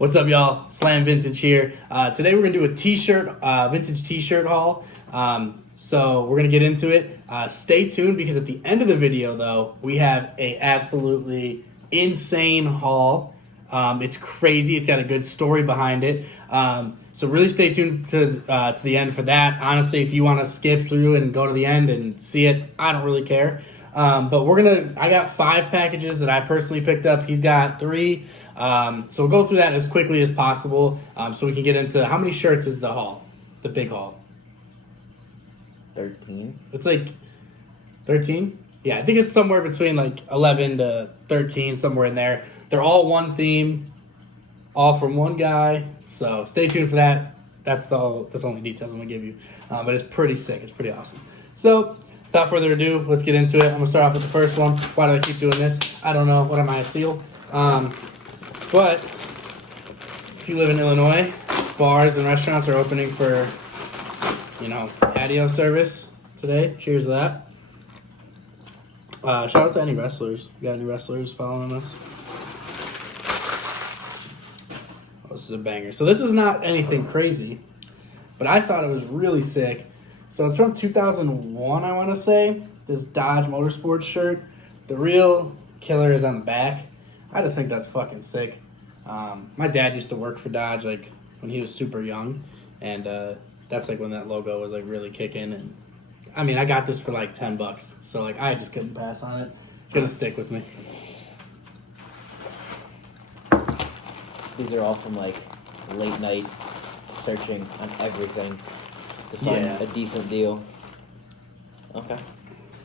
What's up, y'all? Slam Vintage here. Today we're gonna do a t-shirt, vintage t-shirt haul. So we're gonna get into it. Stay tuned because at the end of the video, though, we have a absolutely insane haul. It's crazy. It's got a good story behind it. So really stay tuned to the end for that. Honestly, if you want to skip through and go to the end and see it, I don't really care. But I got 5 packages that I personally picked up. He's got 3. So we'll go through that as quickly as possible so we can get into how many shirts is the haul, the big haul. 13. It's like 13? Yeah, I think it's somewhere between like 11 to 13, somewhere in there. They're all one theme, all from one guy. So stay tuned for that. That's the only details I'm going to give you. But it's pretty sick. It's pretty awesome. So without further ado, let's get into it. I'm going to start off with the first one. Why do I keep doing this? I don't know. What am I, a seal? But if you live in Illinois, bars and restaurants are opening for, patio service today. Cheers to that. Shout out to any wrestlers. You got any wrestlers following us? Oh, this is a banger. So this is not anything crazy, but I thought it was really sick. So it's from 2001, I want to say. This Dodge Motorsports shirt. The real killer is on the back. I just think that's fucking sick. My dad used to work for Dodge like when he was super young, and that's like when that logo was like really kicking. And I mean, I got this for like $10, so like I just couldn't pass on it. It's gonna stick with me. These are all from like late night searching on everything to find a decent deal. Okay.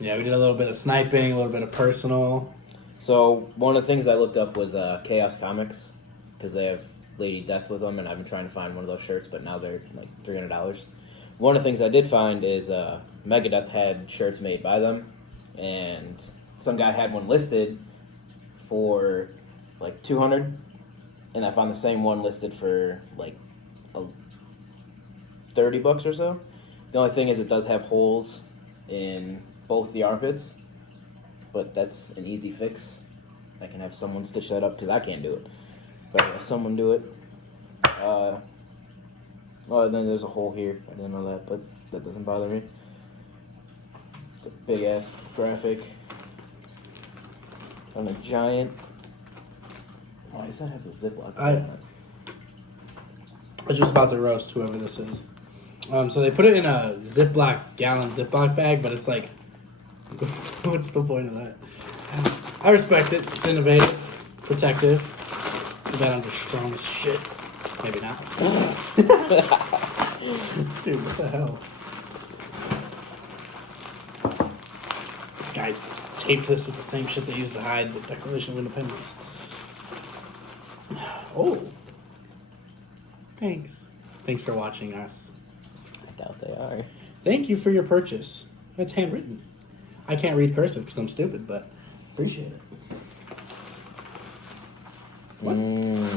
Yeah, we did a little bit of sniping, a little bit of personal. So one of the things I looked up was Chaos Comics because they have Lady Death with them, and I've been trying to find one of those shirts, but now they're like $300. One of the things I did find is Megadeth had shirts made by them, and some guy had one listed for like $200, and I found the same one listed for like $30 or so. The only thing is it does have holes in both the armpits, but that's an easy fix. I can have someone stitch that up because I can't do it. But have someone do it. Oh, and then there's a hole here. I didn't know that, but that doesn't bother me. It's a big ass graphic on a giant. Why does that have the Ziploc? I was just about to roast whoever this is. So they put it in a gallon Ziploc bag, but it's like, what's the point of that? I respect it. It's innovative, protective. Too bad I'm just strong as shit. Maybe not. Dude, what the hell? This guy taped this with the same shit they used to hide the Declaration of Independence. Oh. Thanks. Thanks for watching us. I doubt they are. Thank you for your purchase. It's handwritten. I can't read cursive because I'm stupid, but appreciate it. What?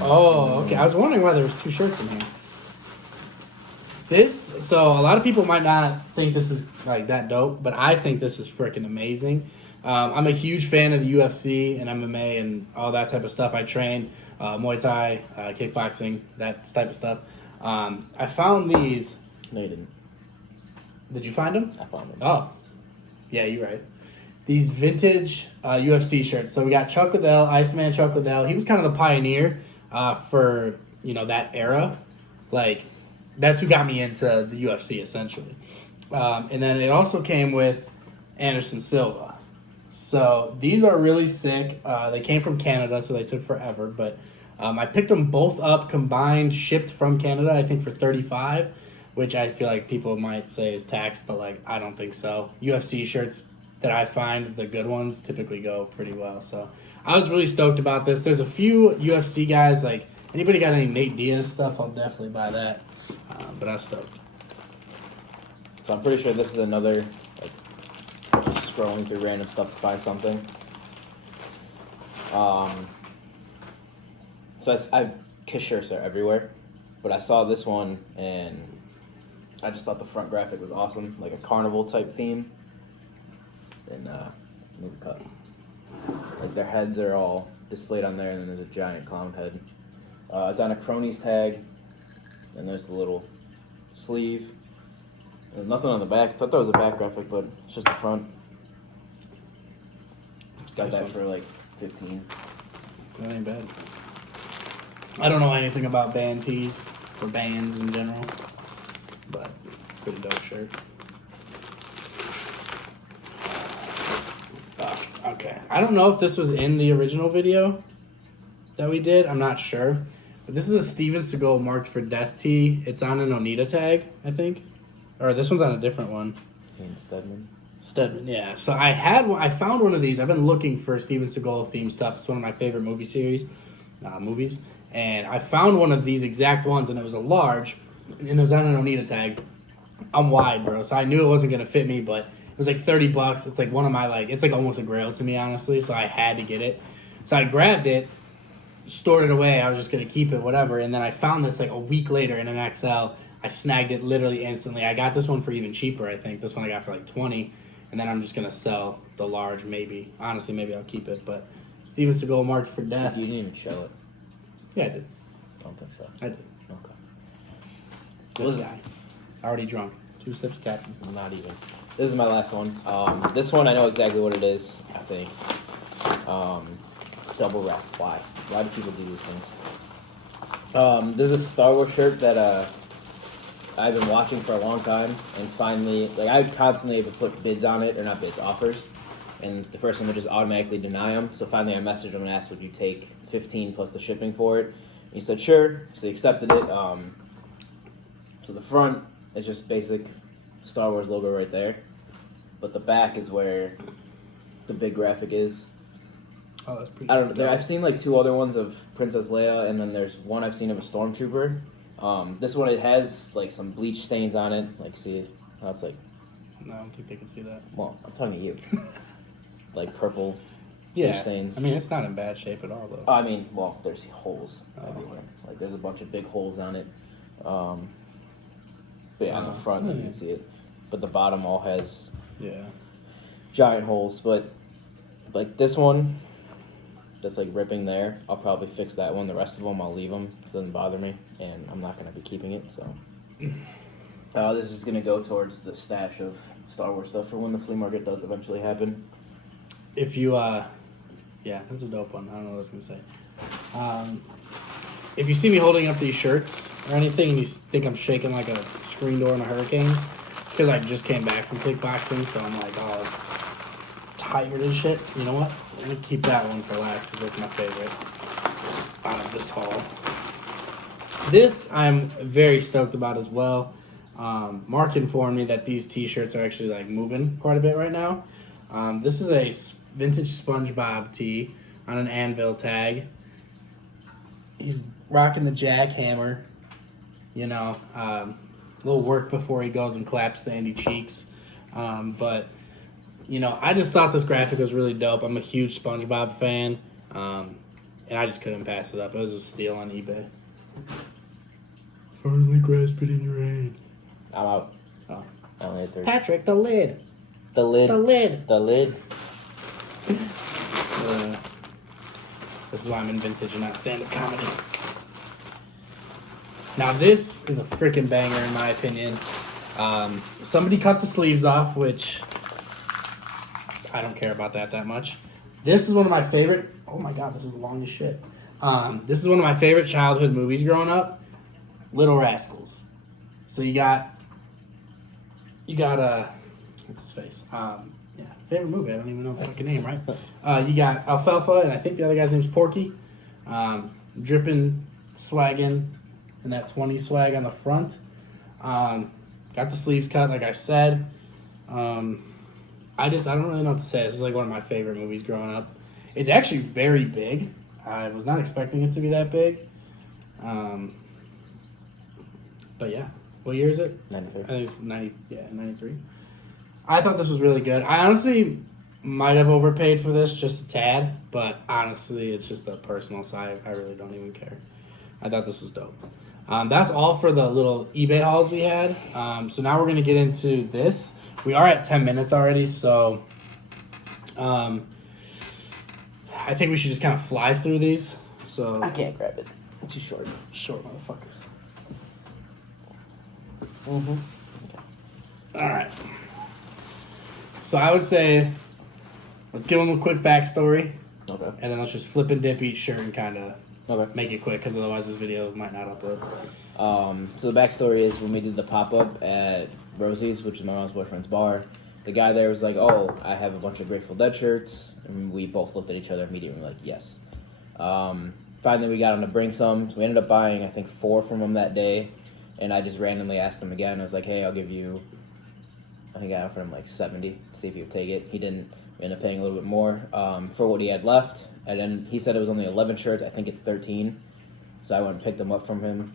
Oh, okay. I was wondering why there was 2 shirts in here. So a lot of people might not think this is like that dope, but I think this is freaking amazing. I'm a huge fan of the UFC and MMA and all that type of stuff. I train Muay Thai, kickboxing, that type of stuff. I found these. No, you didn't. Did you find them? I found them. Oh, yeah, you're right. These vintage UFC shirts. So we got Chuck Liddell, Iceman Chuck Liddell. He was kind of the pioneer for, that era. Like, that's who got me into the UFC, essentially. And then it also came with Anderson Silva. So these are really sick. They came from Canada, so they took forever. But I picked them both up, combined, shipped from Canada, I think for $35, which I feel like people might say is taxed, but like I don't think so. UFC shirts that I find, the good ones, typically go pretty well. So I was really stoked about this. There's a few UFC guys, like anybody got any Nate Diaz stuff, I'll definitely buy that. But I was stoked. So I'm pretty sure this is another, like, just scrolling through random stuff to find something. So Kiss shirts are everywhere, but I saw this one and I just thought the front graphic was awesome, like a carnival type theme. And move the cut. Like their heads are all displayed on there, and then there's a giant clown head. It's on a cronies tag, and there's the little sleeve. There's nothing on the back. I thought that was a back graphic, but it's just the front. Just got that for like 15. That ain't bad. I don't know anything about band tees or bands in general, but pretty dope shirt. Fuck. Okay. I don't know if this was in the original video that we did. I'm not sure. But this is a Steven Seagal Marked for Death tee. It's on an Onita tag, I think. Or this one's on a different one. Stedman, yeah. So I found one of these. I've been looking for Steven Seagal themed stuff. It's one of my favorite movies. And I found one of these exact ones, and it was a large, and it was on an Onita tag. I'm wide, bro, so I knew it wasn't going to fit me, but it was like $30. It's like one of my, it's like almost a grail to me, honestly, so I had to get it. So I grabbed it, stored it away. I was just going to keep it, whatever, and then I found this like a week later in an XL. I snagged it literally instantly. I got this one for even cheaper, I think. This one I got for like $20, and then I'm just going to sell the large, maybe. Honestly, maybe I'll keep it, but Steven Seagal Marked for Death. You didn't even show it. Yeah, I did. I don't think so. I did. Okay. This guy. Already drunk. 2 sips of Captain. Not even. This is my last one. This one I know exactly what it is, I think. It's double wrapped. Why? Why do people do these things? This is a Star Wars shirt that I've been watching for a long time, and finally, I constantly have to put bids on it, or not bids, offers, and the person would just automatically deny them. So finally I messaged him and asked, would you take 15 plus the shipping for it? And he said sure, so he accepted it. So the front is just basic Star Wars logo right there, but the back is where the big graphic is. Oh, that's pretty. I don't know. I've seen like 2 other ones of Princess Leia, and then there's one I've seen of a stormtrooper. This one, it has like some bleach stains on it. Like, see, that's like. No, I don't think they can see that. Well, I'm talking to you. Like purple. Yeah, bleach stains. I mean, it's not in bad shape at all, though. I mean, well, there's holes everywhere. Like, there's a bunch of big holes on it. But yeah, on the front, you can see it. But the bottom all has giant holes. But like this one, that's like ripping there. I'll probably fix that one. The rest of them, I'll leave them. It doesn't bother me, and I'm not gonna be keeping it. So this is gonna go towards the stash of Star Wars stuff for when the flea market does eventually happen. If you, yeah, that's a dope one. I don't know what I was gonna say. If you see me holding up these shirts or anything, and you think I'm shaking like a screen door in a hurricane, because I just came back from kickboxing, so I'm like all tired and shit. You know what? I'm gonna keep that one for last because that's my favorite out of this haul. This I'm very stoked about as well. Mark informed me that these t-shirts are actually like moving quite a bit right now. This is a vintage SpongeBob tee on an anvil tag. He's rocking the jackhammer, you know, a little work before he goes and claps Sandy Cheeks. But, you know, I just thought this graphic was really dope. I'm a huge SpongeBob fan, and I just couldn't pass it up. It was a steal on eBay. Firmly grasp it in your hand. I'm out. Oh. I only had 30. Patrick, the lid. The lid. The lid. The lid. This is why I'm in vintage and not stand-up comedy. Now this is a freaking banger in my opinion. Somebody cut the sleeves off, which I don't care about that much. This is one of my favorite. Oh my god, this is long as shit. This is one of my favorite childhood movies growing up. Little Rascals. So you got what's his face? Yeah, favorite movie. I don't even know the fucking name, right? You got Alfalfa, and I think the other guy's name's Porky. Dripping, swagging, and that 20 swag on the front. Got the sleeves cut, like I said. I don't really know what to say. This is like one of my favorite movies growing up. It's actually very big. I was not expecting it to be that big. But yeah. What year is it? 93. I think it's 93. I thought this was really good. I honestly might have overpaid for this just a tad, but honestly, it's just a personal side. I really don't even care. I thought this was dope. That's all for the little eBay hauls we had. So now we're going to get into this. We are at 10 minutes already, so I think we should just kind of fly through these. So I can't grab it. Too short. Short motherfuckers. Mm-hmm. All right. So I would say, let's give them a quick backstory, Okay. and then let's just flip and dip each shirt and kind of Okay. make it quick, because otherwise this video might not upload. So the backstory is when we did the pop-up at Rosie's, which is my mom's boyfriend's bar, the guy there was like, oh, I have a bunch of Grateful Dead shirts, and we both looked at each other immediately like, yes. Finally, we got him to bring some. So we ended up buying, I think, 4 from him that day, and I just randomly asked him again. I was like, hey, I'll give you, I think I offered him like 70 to see if he would take it. He didn't. We ended up paying a little bit more for what he had left, and then he said it was only 11 shirts. I think it's 13, so I went and picked them up from him.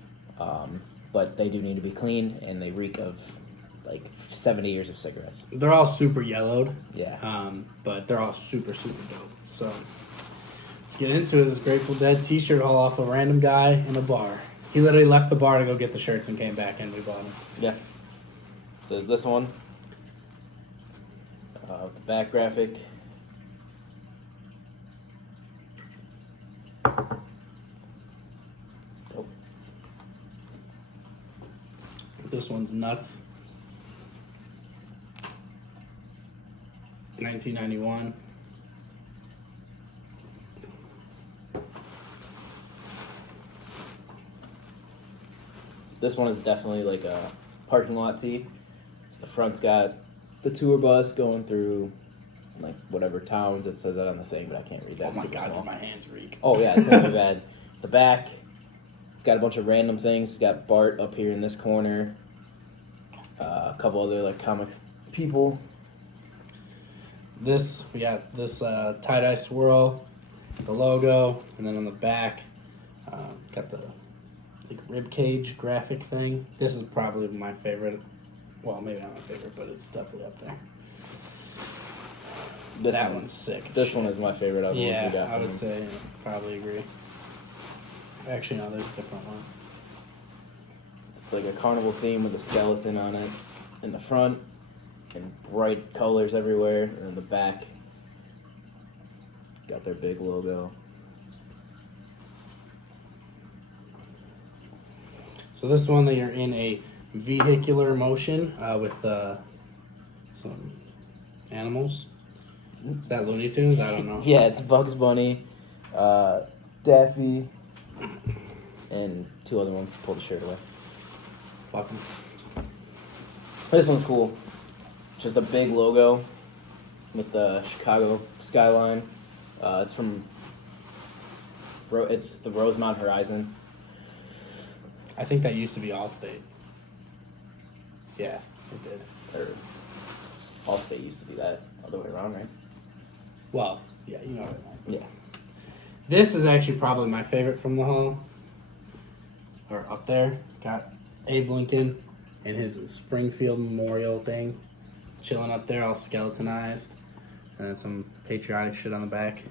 But they do need to be cleaned, and they reek of like 70 years of cigarettes. They're all super yellowed. Yeah. But they're all super, super dope. So let's get into it. This Grateful Dead t-shirt haul off a random guy in a bar. He literally left the bar to go get the shirts and came back, and we bought them. Yeah. So there's this one. The back graphic. Oh. This one's nuts. 1991. This one is definitely like a parking lot tee. So the front's got the tour bus going through like whatever towns. It says that on the thing, but I can't read that. Oh my Super god, small. my hands reek. Oh yeah, it's really bad. The back, it's got a bunch of random things. It's got Bart up here in this corner. A couple other like comic people. We got this tie-dye swirl, the logo, and then on the back, got the like rib cage graphic thing. This is probably my favorite. Well, maybe not my favorite, but it's definitely up there. That one's sick. This one is my favorite of the ones we got. Yeah, I from would him. say probably agree. Actually, no, there's a different one. It's like a carnival theme with a skeleton on it in the front, and bright colors everywhere, and in the back, got their big logo. So this one, they are in a vehicular motion with some animals. Is that Looney Tunes? I don't know. Yeah, it's Bugs Bunny, Daffy, and 2 other ones. Pull the shirt away. Fuck 'em. This one's cool. Just a big logo with the Chicago skyline. It's the Rosemont Horizon. I think that used to be Allstate. Yeah, it did. Or Allstate used to be that other way around, right? Well, yeah, you know what I mean. Yeah. This is actually probably my favorite from the haul. Or up there. Got Abe Lincoln and his Springfield Memorial thing. Chilling up there, all skeletonized. And then some patriotic shit on the back.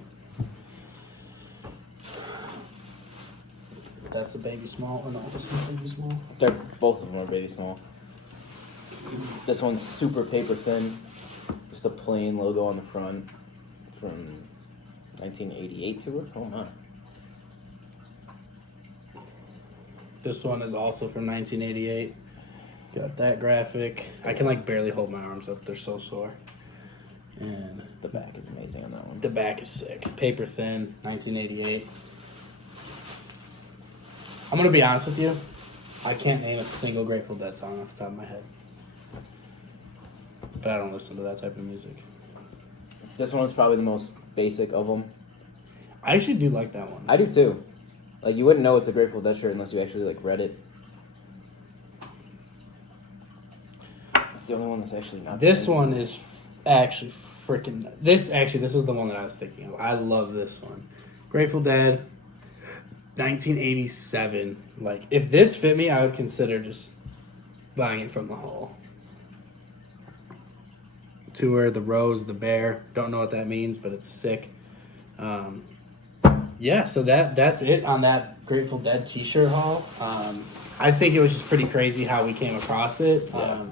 That's a baby small. Oh no, this is baby small. Both of them are baby small. This one's super paper thin. Just a plain logo on the front from 1988 to it. Oh my. This one is also from 1988. Got that graphic. I can like barely hold my arms up. They're so sore. And The back is amazing on that one. the back is sick. Paper thin, 1988. I'm gonna be honest with you. I can't name a single Grateful Dead song off the top of my head. But I don't listen to that type of music. This one's probably the most basic of them. I actually do like that one. I do too. Like, you wouldn't know it's a Grateful Dead shirt unless you actually like read it. It's the only one that's actually not. This one is actually freaking. This is the one that I was thinking of. I love this one. Grateful Dead, 1987. Like, if this fit me, I would consider just buying it from the haul. Tour, the rose, the bear. Don't know what that means, but it's sick. Yeah, so that's it on that Grateful Dead t-shirt haul. I think it was just pretty crazy how we came across it. Yeah.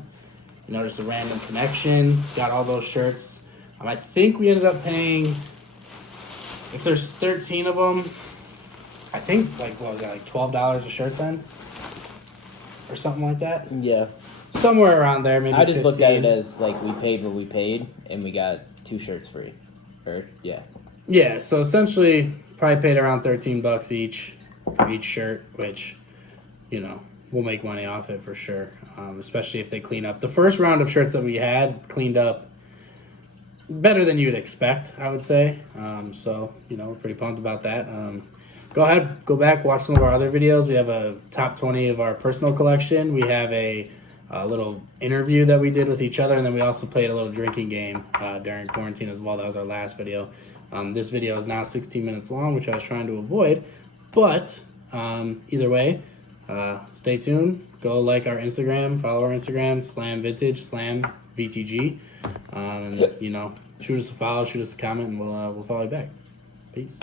Just a random connection. Got all those shirts. I think we ended up paying, if there's 13 of them, I think like what was that, like $12 a shirt then, or something like that. Yeah. Somewhere around there, maybe. I just 15. looked at it as like we paid what we paid, and we got 2 shirts free. Or yeah. Yeah, so essentially, probably paid around $13 each for each shirt, which, you know, we'll make money off it for sure. Especially if they clean up. The first round of shirts that we had cleaned up better than you'd expect, I would say. So, you know, we're pretty pumped about that. Go ahead, go back, watch some of our other videos. We have a top 20 of our personal collection. We have a little interview that we did with each other, and then we also played a little drinking game during quarantine as well. That was our last video. This video is now 16 minutes long, which I was trying to avoid. But either way, stay tuned. Go like our Instagram, follow our Instagram, Slam Vintage, Slam VTG. You know, shoot us a follow, shoot us a comment, and we'll follow you back. Peace.